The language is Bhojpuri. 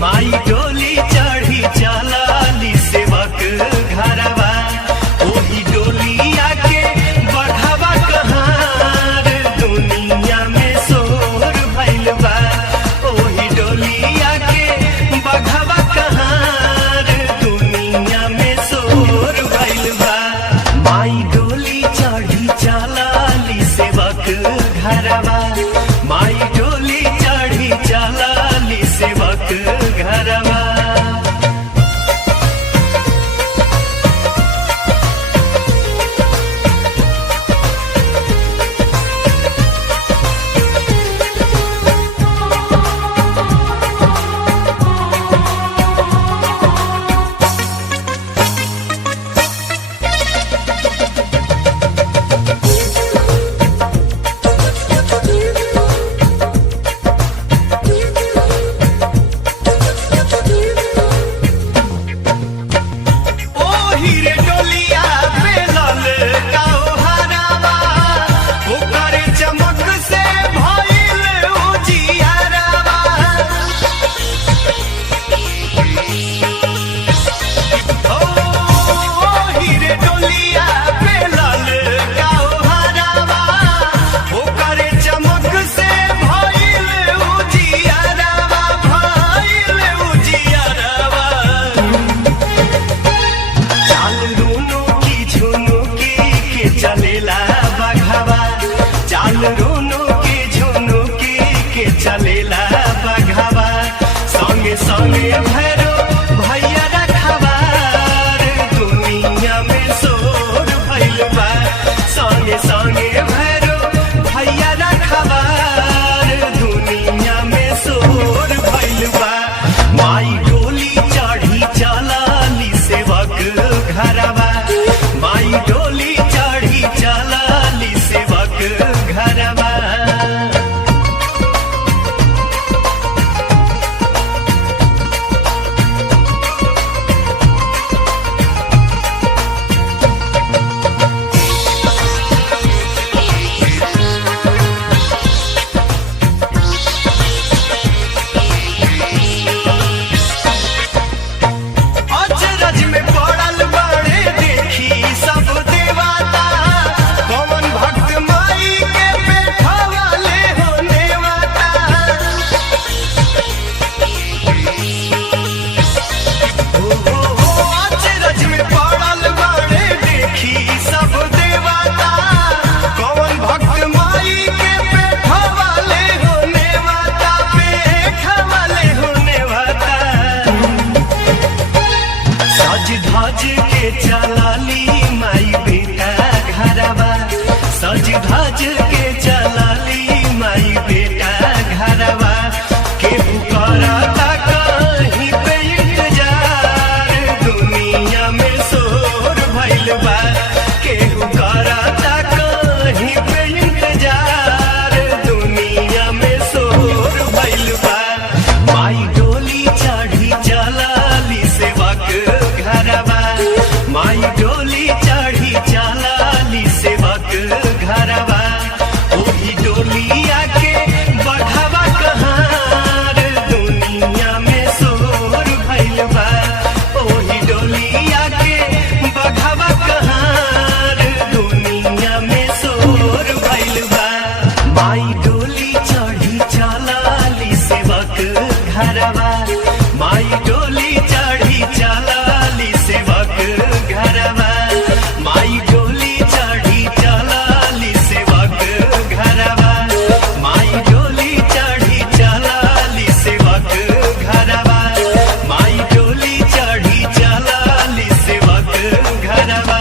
माई डोली चढ़ी चलाली सेवक घरवा ओही डोलिया के बढ़ावा कहार दुनिया में शोर भइल बा ओही डोलिया के बढ़ावा कहार दुनिया में शोर भइल बा माई डोली चढ़ी चलाली सेवक घरवा माई डोली चढ़ी चलाली सेवक घरवा चलेला बघावा संगे संगे भैरो भैया रखवार दुनिया में शोर भइल बा संगे संगे भैरो भैया रखवार दुनिया में शोर भइल बा माई डोली चढ़ी चलाली सेवक घरवा माई डोली चढ़ी चलाली सेवक घरवा धज के चलाली माई बेटा घरवा सज धज के चलाली माई बेटा घरवा केहू करता कहीं पे इंतजार दुनिया में शोर भइल बा केहू करता कहीं पे इंतजार दुनिया में शोर भइल बा माई डोली चढ़ी चलाली सेवक घरवा माई डोली चढ़ी चलाली सेवक घरवा ओही डोलिया के बढ़ावा कहार दुनिया में शोर भइल बा ओही डोलिया के बढ़ावा कहार दुनिया में शोर भइल बा माई डोली चढ़ी चलाली सेवक घरवा माई डोली चढ़ी चलाली सेवक घरवा माई डोली चढ़ी चलाली सेवक घरवा माई डोली चढ़ी चलाली सेवक घरवा माई डोली चढ़ी चलाली सेवक घरवा।